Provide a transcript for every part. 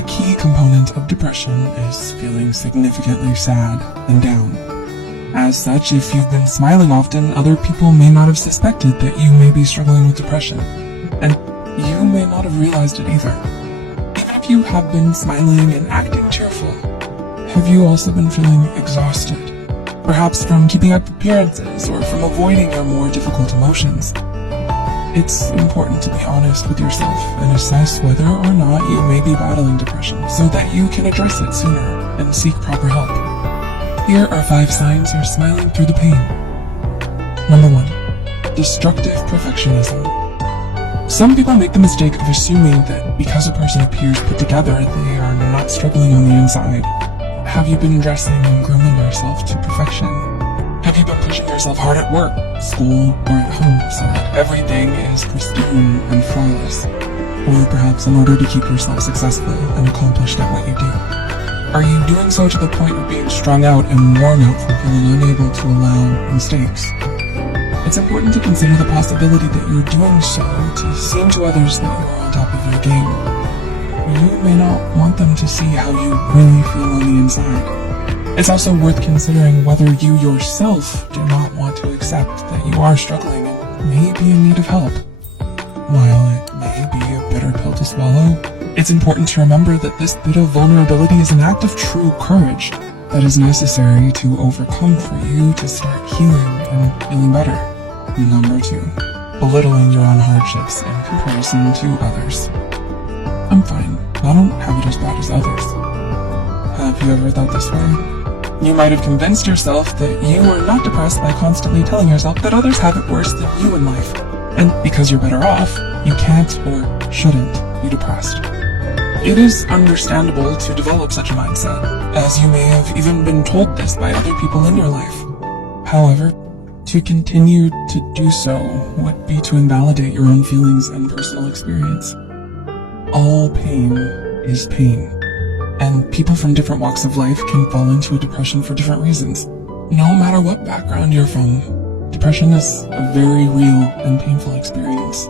A key component of depression is feeling significantly sad and down. As such, if you've been smiling often, other people may not have suspected that you may be struggling with depression, and you may not have realized it either. Even if you have been smiling and acting cheerful, have you also been feeling exhausted? Perhaps from keeping up appearances or from avoiding your more difficult emotions. It's important to be honest with yourself and assess whether or not you may be battling depression so that you can address it sooner and seek proper help. Here are 5 signs you're smiling through the pain. Number 1. Destructive perfectionism. Some people make the mistake of assuming that because a person appears put together, they are not struggling on the inside. Have you been dressing and grooming yourself to perfection? Have you been pushing yourself hard at work, school, or at home so that everything is pristine and flawless? Or perhaps in order to keep yourself successful and accomplished at what you do? Are you doing so to the point of being strung out and worn out from feeling unable to allow mistakes? It's important to consider the possibility that you're doing so to seem to others that you're on top of your game. You may not want them to see how you really feel on the inside. It's also worth considering whether you yourself do not want to accept that you are struggling and may be in need of help. While it may be a bitter pill to swallow, it's important to remember that this bit of vulnerability is an act of true courage that is necessary to overcome for you to start healing and feeling better. Number 2. Belittling your own hardships in comparison to others. I'm fine. I don't have it as bad as others. Have you ever thought this way? You might have convinced yourself that you are not depressed by constantly telling yourself that others have it worse than you in life. And because you're better off, you can't or shouldn't be depressed. It is understandable to develop such a mindset, as you may have even been told this by other people in your life. However, to continue to do so would be to invalidate your own feelings and personal experience. All pain is pain, and people from different walks of life can fall into a depression for different reasons. No matter what background you're from, depression is a very real and painful experience.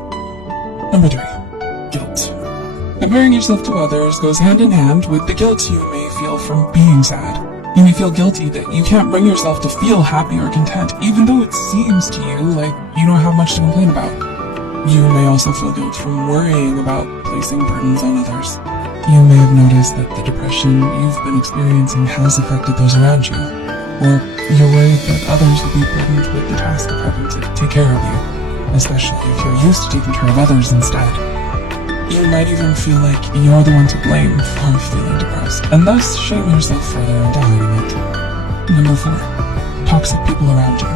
Number 3. Guilt. Comparing yourself to others goes hand in hand with the guilt you may feel from being sad. You may feel guilty that you can't bring yourself to feel happy or content, even though it seems to you like you don't have much to complain about. You may also feel guilt from worrying about placing burdens on others. You may have noticed that the depression you've been experiencing has affected those around you, or you're worried that others will be burdened with the task of having to take care of you, especially if you're used to taking care of others instead. You might even feel like you're the one to blame for feeling depressed, and thus shame yourself further into hiding it. Number 4. Toxic people around you.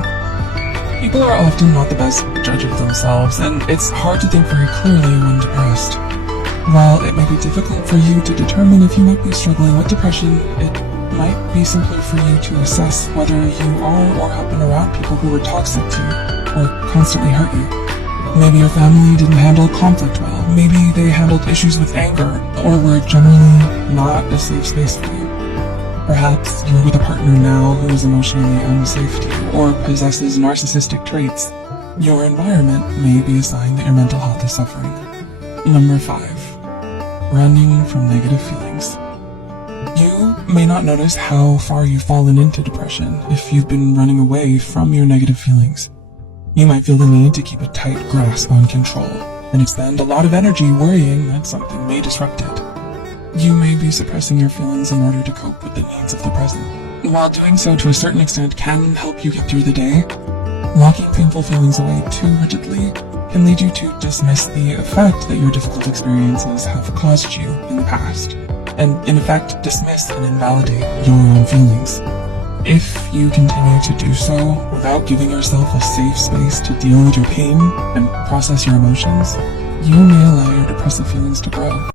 People are often not the best judge of themselves, and it's hard to think very clearly when depressed. While it may be difficult for you to determine if you might be struggling with depression, it might be simpler for you to assess whether you are or have been around people who were toxic to you or constantly hurt you. Maybe your family didn't handle conflict well. Maybe they handled issues with anger, or were generally not a safe space for you. Perhaps you're with a partner now who is emotionally unsafe to you, or possesses narcissistic traits. Your environment may be a sign that your mental health is suffering. Number 5. Running from negative feelings. You may not notice how far you've fallen into depression if you've been running away from your negative feelings. You might feel the need to keep a tight grasp on control and expend a lot of energy worrying that something may disrupt it. You may be suppressing your feelings in order to cope with the needs of the present. While doing so to a certain extent can help you get through the day, locking painful feelings away too rigidly can lead you to dismiss the effect that your difficult experiences have caused you in the past, and in effect dismiss and invalidate your own feelings. If you continue to do so without giving yourself a safe space to deal with your pain and process your emotions, you may allow your depressive feelings to grow.